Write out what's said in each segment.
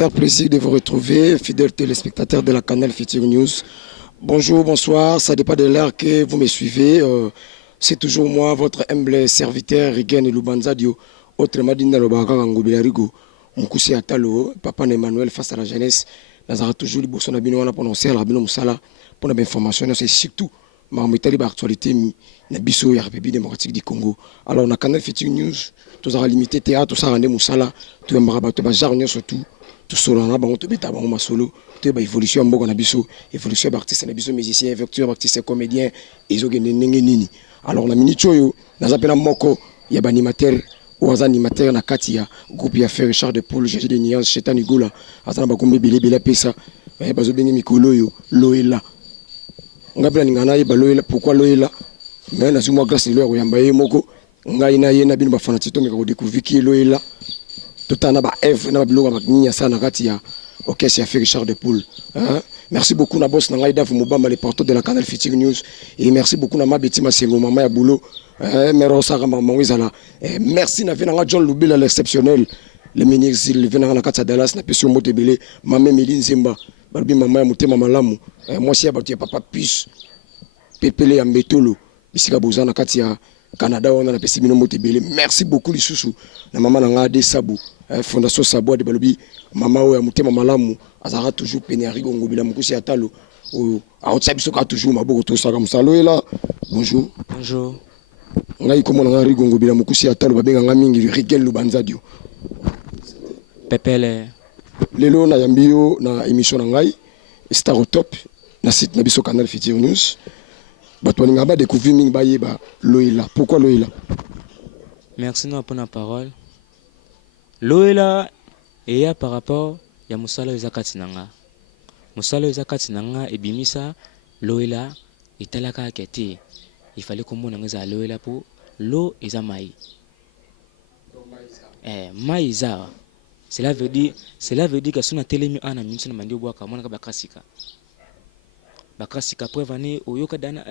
Faire plaisir de vous retrouver, fidèles téléspectateurs de la Canal Futur News. Bonjour, bonsoir, ça dépend de l'heure que vous me suivez. C'est toujours moi, votre humble serviteur, Rigen Lubanzadio, autrement dit, Nalobaka Ngobelarigo, Moukoussi Atalo, Papa Emmanuel face à la jeunesse. Nous avons toujours les bourses pour annoncer la Bino Moussala pour l'information. C'est surtout l'actualité de la République démocratique du Congo. Alors, dans la Canal Futur News, tout ça limité théâtre, tout ça rendez Moussala, tout le monde va surtout. Tout cela, on a solo, tout évolution évolution d'artistes, musiciens, vecteurs, artistes, comédiens, ils ont gagné. Alors, on a mis Choyo, on a appelé Moko, il y a un animateur, ou un animateur, na Katia, groupe y a fait Richard de Paul, j'ai des nuances, Chetan Nigola, Azana Bakumbe Bele Pesa, Bazobengi Mikolo, Loela. On a appelé Ningana, Loela, pourquoi Loela? Mais on a su moi grâce à l'heure, Yambaye Moko, on a une abîme fanatito, mais on a découvert qui est Loela. Tout le temps, Eve, na biloko makini ça na katia. OK, c'est fait Richard de Poul. Merci beaucoup na boss na ngaida Mobamba les porteurs de la Canal Futur News et merci beaucoup na Mabeti Masengo mama ya boulot. Merci na vena John Lubila l'exceptionnel. Le ministre il vient na katia Dallas na pesio motebele mama Meline Zemba. Balbi mama ya motema malamu. Moi si abati papa puce. Pepele ya mbetolo. Bisika bozana katia Canada on a pesi bino motebele. Merci beaucoup lisusu na mama na ngade Sabu. Fondation Sabo de Balobi, maman ou Mutema Malamu, Azara toujours pénéri Gongobila Moukoussi Atalo, ou Aotsabisoka toujours Maboko Tosaka Msalo est là. Bonjour. Bonjour. On a eu comment on a Gongobila Moukoussi Atalo, Babenga Mingi, Rigel Lubanzadio. Pepele. Lelo na Yambio, na émission Nangai, Star au top, na site Nabiso Canal Futur News. Batouaninga ba découvrir Ming Bayeba, Loïla. Pourquoi Loïla? Merci pour la parole. Loïla est par rapport à Moussala Zakatinanga. Moussala Zakatinanga et Bimisa, Loïla est à la kakete. Il fallait qu'on monte à Loïla pour l'eau et à maï. Maïza. Cela veut dire que si on a télémi en amitié, on a dit que on a bakasika. Bakasika pour venir au yoka dana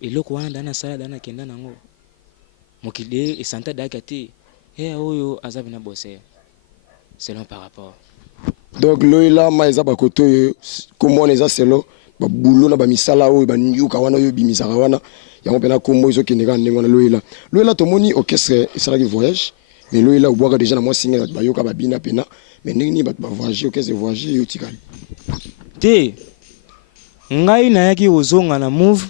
et l'eau dana sala dana kenda nango. Mokide et santa dakate. Et oyo azabina bossé. Selon par rapport. Donc Loïla Maïza Bakoto, comment on est à celo, Baboulou na Bamisala ou Banyu Kawana Bimisarawana, Yamopena Kombo Iso Kenegan Nengon Loïla. Loïla Tomoni orchestre Israël voyage, mais Loïla Ouaga déjà na moi signé Bayoka Babina Pena, mais Nini va voyager, orchestre voyager Yotikal. Te Ngai na yaki ozonga na move.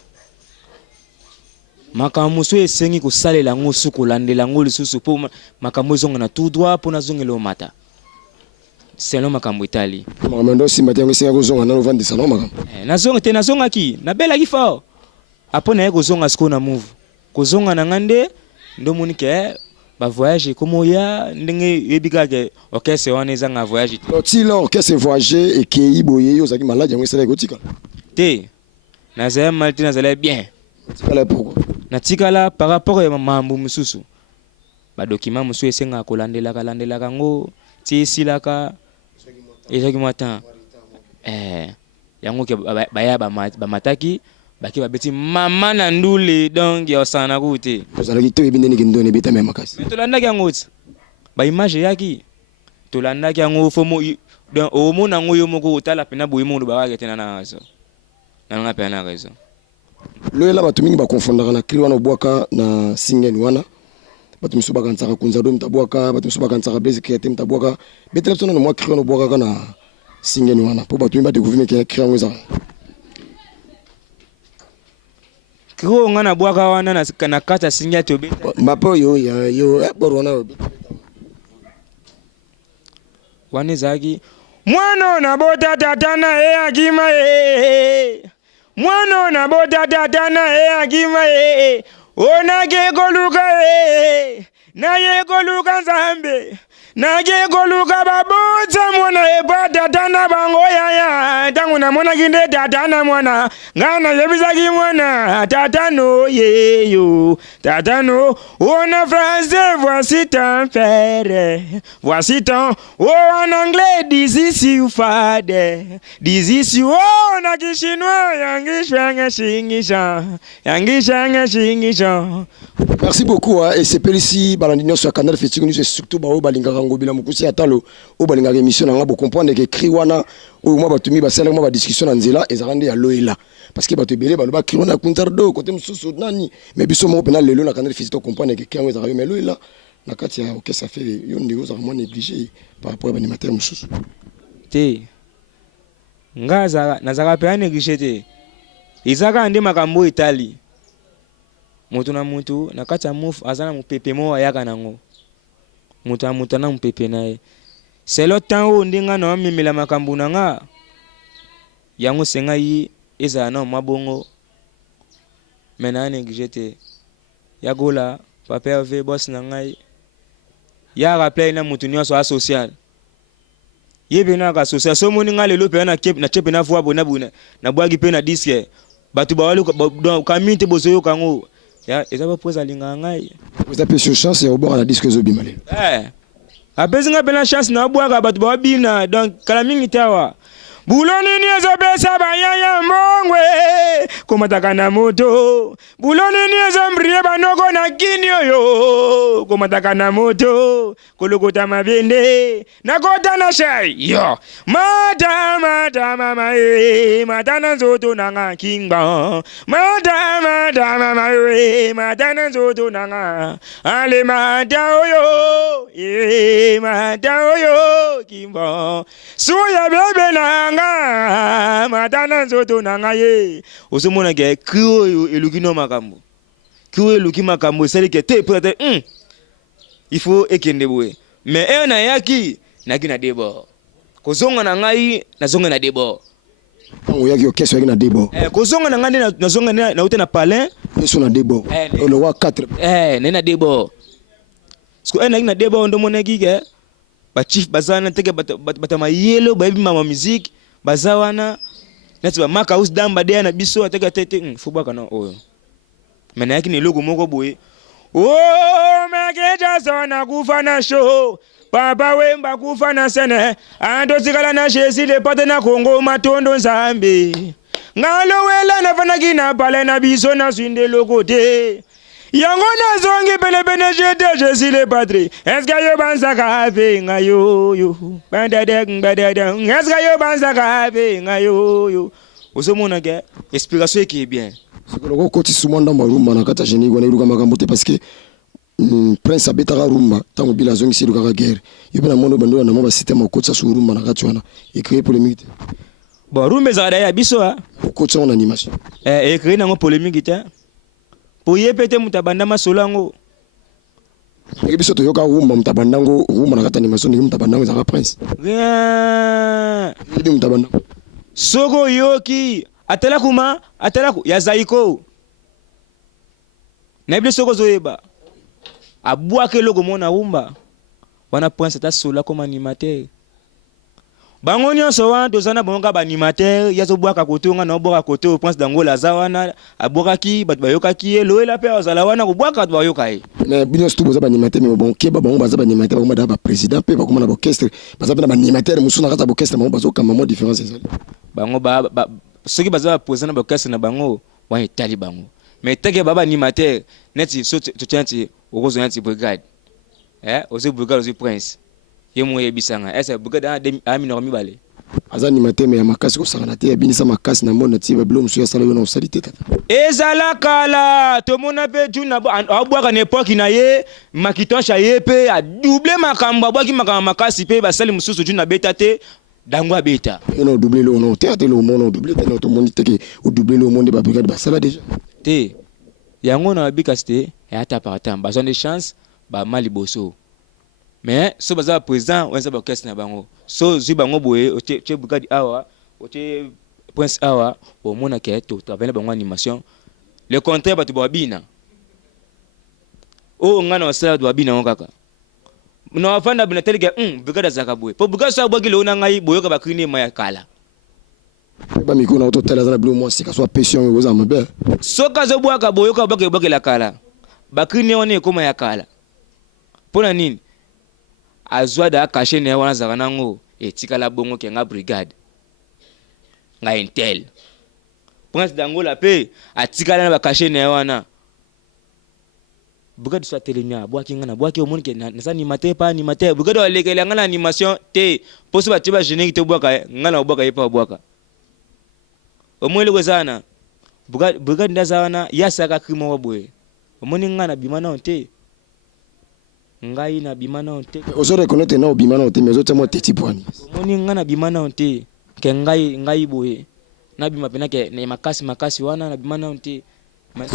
Makamuso esengi ko salela ngo suko landela ngo lisusu po makamuzo na tout droit po na zongelo mata. Selon makambo Italie. Makambo si matin ngesenga ko zonga na no vendre salon makambo. Na zonga te na zonga ki na bela ki fort. Apona yeko zonga sko na move. Ko zonga na ngande ndo monike ba voyage komo ya ndenge yebika ke orchestre wana ezanga voyage. Ti la orchestre voyager et ke iboye yo zaki malade yango sala kotika. Te na zaya malti na zala bien. Tikala pourquoi? Na tikala par rapport à mambo mususu. Ba document musu esenga ko landela ngo ti silaka ezaki mwata. Yango ke baya ba mataki baki babeti mama na ndule donc ya sana kuti. Ozala ki to ebinde ni kindone beta même makasi. Mais to landaki yango ti. Ba image yaki. To landaki yango fomo donc au mona ngo yo moko utala pena boyimo ndo ba tena na raison. Na nga pena raison. Loïla batu mingi ba confondaka na kri wana obwaka na singen wana. Batu misu ba kansaka kunza do mtabwaka, batu misu ba kansaka blaze créaté mtabwaka. Betela tona na moi kri wana obwaka na singen wana. Po batu mingi ba découvrir que kri wana za. Kro ngana bwaka wana na kata singen to be. Mapo yo borona. Wane zagi mwana na bota tatana akima Mwano na bota tatana akima ona ge goluka na ye goluka zambe na ge goluka babota mwana bota tatana bango ya tangu na mona kinde tata na mwana ngana yebizaki mwana tata no yeyo tata no on en français voici ton père voici ton en anglais dis ici ou fade dis ici na kishinois yangi shwanga shingisha yangi shanga shingisha. Merci beaucoup et c'est ici balandino sur Canal Festival News et surtout bao balingaka ngobila mukusi atalo o balingaka émission na ngabo comprendre que kriwana o moi batumi basala moi ba discussion na nzela ezarande ya loela parce que bato belé baloba kriwana kuntardo côté mususu nani mais biso mo pena lelo na Canal Festival comprendre que kriwana ezarayo mais loela na kati ya OK ça fait yo ndeko za moins négligé par rapport à animateur mususu te ngaza nazaka pe négligé te izaka ndi makambo Italie mutu na mutu na kati ya mufu azana mupepe mo ayaka nango mutu na mupepe naye c'est le temps où ndinga na mimila makambo nanga yango senga yi eza na mabongo mena négligé te yagola papa ave boss na ngai ya rappelé na mutu nyonso a social yebe na ka social so moni nga lelo pe na chepe na voix bona na bwagi pe na disque batu ba wali kamite bozoyo kango ya ezaba poza linga ngai vous avez sur chance ya obora na disque zobimale abezinga bela chance na bwaga batu ba bina donc kala mingi tawa buloni ni ezobesa bayaya mongwe komataka na moto buloni ni ezombriye banoko na kini oyo komataka na moto kolokota mabende nakota na shai yo mata mama mata na nzoto nanga kingba mata mama mata na nzoto nanga ale mata oyo mata oyo kimba suya bebe nanga matana nzoto nanga ye osomona ke krio eluki no makambo krio eluki makambo seli ke te peut il faut ekende boye mais na yaki na debo kozonga na ngai na zonga na debo tango yaki okeso yaki na debo kozonga na ngai na zonga na uta na palin yeso na debo le wa 4 na debo sko na debo ndo mona kike ba chief bazana teke batama yelo ba bi mama musique bazawana nati ba maka us damba de na biso ateka tete fubaka na oyo mena yaki ni logo moko boye mekeja zona kufana show papa wemba kufana sene ando zikala na jesi le pate na Kongo matondo nzambe ngalo wela na fanaki na pale na biso na swinde lokote yango na zongi pene je suis le padre est-ce que yo banzaka ave ngayo bandade est-ce que yo banzaka ave ngayo osomona ke explication qui est bien sikolo koti sumonda marumba na kata jeni gona iruka makambo te parce que prince abetaka rumba tango bila zongi siruka ka guerre yo bena mono bando na mba système okotsa su rumba na kati wana et créer polémique bon rumba za ya biso okotsa en animation et créer na polémique te po yepete mutabanda masolango biso to yoka rumba mutabandango rumba na kata animation ni mutabandango za prince ndi mutabandango soko yoki atalaku ya zaiko na bile soko zoyeba abwake logo mona rumba wana prince ta sola comme animateur bango nyonso wana tozana bonga ba animateur yazo bwaka kotonga na bwaka koto prince dangola zawana abwakaki batu bayokaki eloela pe azala wana kubwaka batu bayokai mais bino stu boza ba animateur mais bon keba bango baza ba animateur bango ba président pe bakoma na orchestre baza pe na ba animateur musuna kata orchestre bango bazoka mamo différence ezali bango ba soki baza président ba orchestre na bango wa itali bango mais teke baba animateur neti so tutanti okozo neti brigade ozo brigade ozo prince yemo yebisanga esa brigade a minoromi bale aza animateur mais makasi ko sanga na te binisa makasi na mona ti ba blom so ya sala yo na salite tata ezala kala to mona pe juna abwaka na époque na ye makitonsha ye pe a doubler makambo abwaki makambo makasi pe ba sali mususu juna beta te dango abeta eno doubler le ono théâtre le monde doubler te to moni te ke o doubler le monde ba brigade ba sala déjà te yango na bikasite ya ta partant ba zone de chance ba mali boso mais so baza président wenza ba orchestre na bango so zi bango boye che brigade awa che prince awa o mona ke to travailler bango animation le contraire batu babina o ngana wasala batu babina ngaka na wafanda bina teleke brigade zaka boye po brigade sa boye le ona ngai boyo ka bakrine maya kala ba miko na auto tela za blo moi c'est que soit pression aux ambe soka zo bwaka boyoka bwaka la kala bakrini one koma ya kala pona nini azwa da caché ne wana za nango etikala bongo ke nga brigade nga intel prince d'Angola pe atikala na ba caché ne wana brigade soit telemia bwaki ngana bwaki omoni ke na sa ni mate brigade olekela ngana animation te poso ba tiba générique te bwaka ngana bwaka yepa bwaka omwele kwezana brigade ndazana yasaka krimo wabwe omoni ngana bimana onte ngai na bimana onte ozo reconnaître na bimana onte mais ozo mo teti poani omoni ngana bimana onte ke ngai boye na bima pena ke ne makasi wana na bimana onte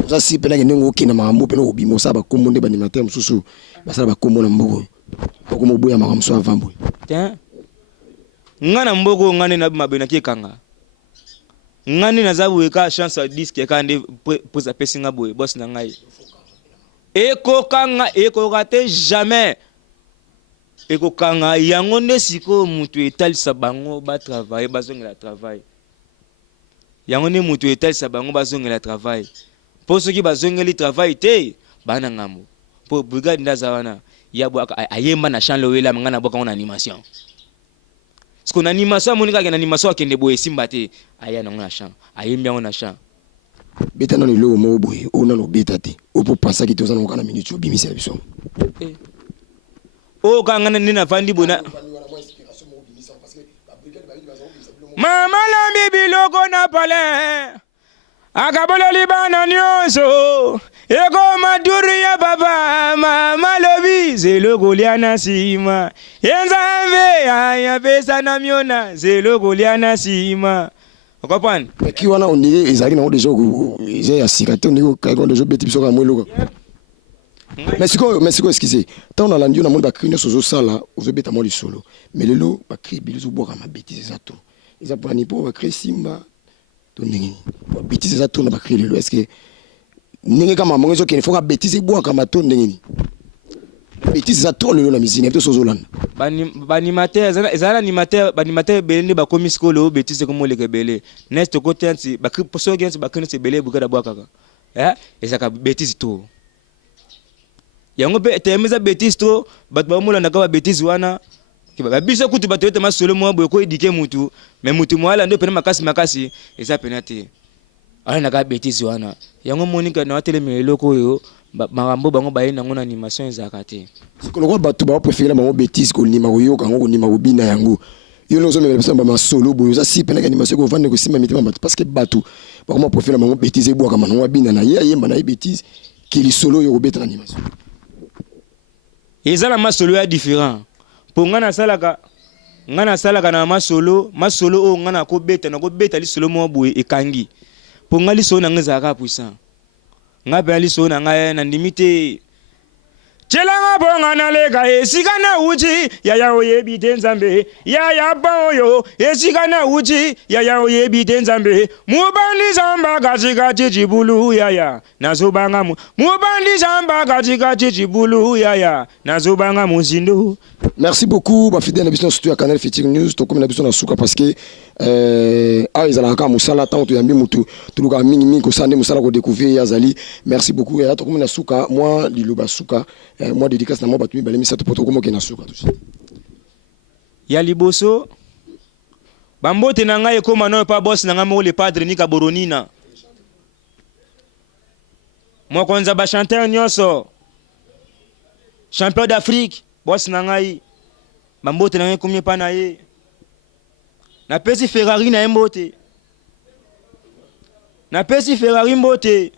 ça si pena ke ndenge okina makambo pena obimo sa ba kombo nde ba animateur mususu basala ba kombo na mboko poko mo boya makambo so avant boye tiens ngana mboko ngane na bima bena ke kanga ngani nazabu eka chance à disque kande pour sa pesinga boy boss na ngai eko kate jamais eko kanga yango ne siko mutu etalisa bango ba travailler bazongela travail yango ne mutu etalisa bango bazongela travail pour ceux qui bazongeli travail te bana ngamo pour brigade ndazawana ya bwa ayemba na champ lowela ngana boka on animation. Parce qu'on animation monika ke animation akende boye simba te aya na ngona champ ayemba ngona champ beta na lo mo boye ona no beta te o po penser ki tozana ngana minute o bimisa biso o kangana nina fandi bona mama lambi biloko na pale akabola libana nyonso eko maduri ya baba mama lobi zelo goliana sima enzambe ya pesa na miona zelo goliana sima okopani ki wana on dirait ezali na déjà ils ya sikate on dirait ka on déjà beti biso ka mwelo mais siko excusez tant on a landio na monde ba crino sozo sala ozo beta mo lisolo mais lelo ba cri biluzo boka ma bêtise za to ils pour ni pour ba cri simba to ndenge bêtise za to na ba cri lelo est-ce que ndenge kama mongezo ke faut ka bêtise boka ma to ndenge bêtise za to lelo na mizini to sozo landa bani mater ezala ni mater belende ba komi skolo bêtise comme le kebele next côté anti ba cri poso gens ba cri se belé buka da boka ezaka bêtise to yango pe temeza bêtise to bat ba mola ndaka ba bêtise wana ba biso kutu ba toyete masolo mo boye ko edike mutu mais mutu mo ala ndo pena makasi eza penate ala ndaka bêtise wana yango monika na tele meloko yo marambo bango ba yena ngona animation ezaka te sikoloko batu ba préférer bango bêtise ko nima ko yoka ngo nima ko bina yango yo lozo me ba masolo boye za si pena animation ko vande ko sima mitima batu parce que batu ba comment préférer bango bêtise boye kama ngo bina na ye yemba na bêtise ki li solo yo beta na animation ezala masolo ya différent pour ngana salaka na masolo o ngana ko beta li solo mo boye ekangi pour ngali solo na ngezaka puissant ngabe ali solo na ngaya na limite Chelanga bonga na lega esika na uchi ya oyebi tenzambe ya boyo esika na uchi ya oyebi tenzambe mubandi zamba katika jibulu ya nazobanga mubandi zamba katika jibulu ya nazobanga muzindo. Merci beaucoup ba fidèle na studio ya Canal Featuring News to comme na biso na suka parce que ezala ka musala tant to yambi mutu tuluka mingi ko sande musala ko découvrir yazali. Merci beaucoup ya to comme na suka moi liloba suka moi dédicace na moi batumi balemi sa to poto comme ke na suka tout ya liboso bambote na ngai ko mano pa boss na ngai le padre ni kaboronina moi konza ba chanteur nyoso champion d'Afrique boss na ngai bambote na ngai komye pa na ye na pesi Ferrari na mbote na pesi Ferrari mbote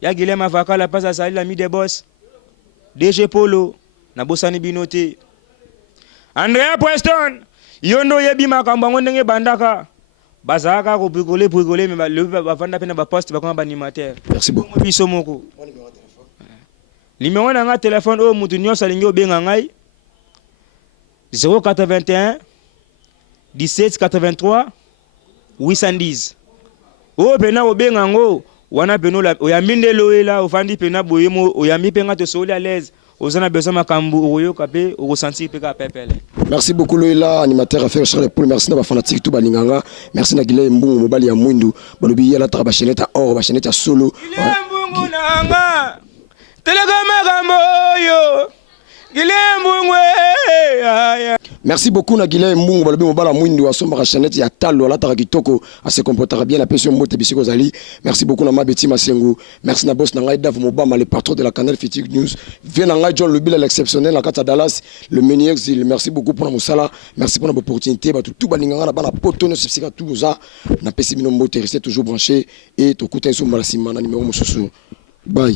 ya Guilherme Avakala pasa sali la mi de boss DG Polo na bosani binote Andrea Preston yondo yebi makambo ngondenge bandaka bazaka ko brigole me le bavanda pena ba poste ba koma ba animateur. Merci beaucoup biso moko numéro na téléphone o mutu nyosa lingi obenga ngai 081 17 83 810 o pena obenga ngo wana peno la oyaminde loela ofandi pena boyemo oyambi penga to soli à l'aise ozana besoin makambu oyo kapé au ressenti peka pepele. Merci beaucoup Loïla, animateur affaire Charles Paul, merci na ba fanatique tout balinganga, merci na Guilhem Mbungu mobali ya Mwindu, balobi yala tra ba chaînette à or, ba chaînette à solo. Guilhem Mbungu nanga. Telegama gamboyo. Guilhem Mbungu. Merci beaucoup na Guilhem Mbungu balobi mobala Mwindu asomba ba chaînette ya talo la tra kitoko, a se comportera bien la pression mote bisiko zali. Merci beaucoup na Mabeti Masengo. Merci na boss na ngai Dave Mobama le patron de la Canal Fatigue News. Vient na ngai John Lobila l'exceptionnel la Kata Dallas, le meunier exil. Merci beaucoup pour la musala. Merci pour l'opportunité ba tout balinganga na bana potono sipsika tout ça. Na pesi bino moto rester toujours branché et to kuta iso mala simana numéro mususu. Bye.